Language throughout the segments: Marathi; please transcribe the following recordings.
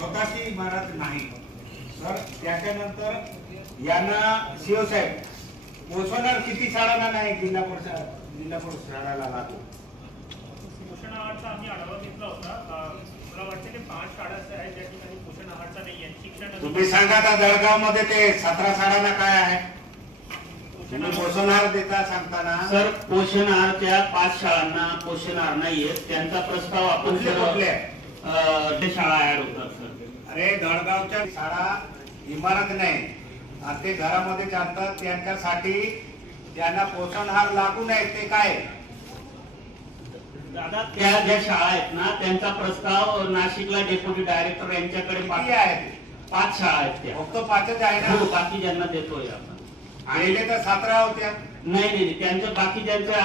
स्वतःची इमारत नाही तर त्याच्यानंतर यांना शिवसाहेब पोषणार किती शाळांना नाही जिल्हा परिषद शाळाला लागतो पोषण आहारचा आम्ही आढावा घेतला होता. मला वाटतं की 5 शाळा आहेत ज्या ठिकाणी पोषण आहारचा नाही आहे. शिक्षण तुम्ही सांगा आता जळगाव मध्ये ते 17 शाळांना काय आहे तुम्ही पोषण आहार देता सांगताना. सर पोषण आहारच्या 5 शाळांना पोषण आहार नाहीये त्यांचा प्रस्ताव आपण शाळा ऍड होतात सर. अरे जळगावच्या शाळा इमारत नाही आणि ते घरामध्ये चालतात त्यांच्यासाठी त्यांना पोषण आहार लागू नये ते काय दादा त्या ज्या शाळा आहेत ना त्यांचा प्रस्ताव नाशिकला डेप्युटी डायरेक्टर यांच्याकडे किती आहेत 5 शाळा आहेत त्या फक्त 5च आहे ना. बाकी ज्यांना देतोय आपण आणि तर 17 होत्या. नाही त्यांचं बाकी ज्यांच्या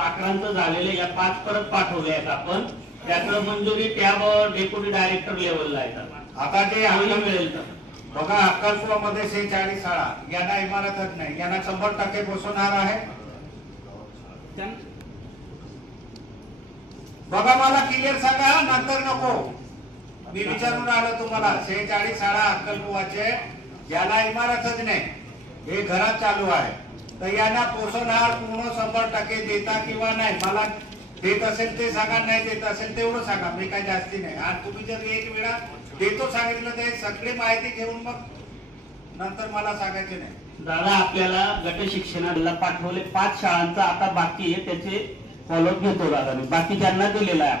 11 झालेले या 5 परत पाठवले आहेत आपण. त्याचं मंजुरी टॅब डेप्युटी डायरेक्टर लेवलला आहेत. आता जे मिळेल तर बघा अक्कलकुवा मध्ये 46 शाळा यांना इमारतच नाही यांना 100% पोषण आहार आहे. बघा मला क्लिअर सांगा नंतर नको मी विचारून आलो तुम्हाला. 46 शाळा अक्कलकुवाचे ज्याला इमारतच नाही हे घरात चालू आहे तर यांना पोषण आहार पूर्ण 100% देता किंवा नाही मला देत असेल ते सांगा नाही देत असेल तेवढं सांगा मी काही जास्ती नाही. आणि तुम्ही जर एक वेळा देतो सांगितलं तर सगळी माहिती घेऊन मग नंतर मला सांगायचे नाही. दादा आपल्याला गट शिक्षणाला पाठवले 5 शाळांचा आता बाकी आहे त्याचे फॉलोअप घेतो दादा बाकी ज्यांना दिलेला आहे.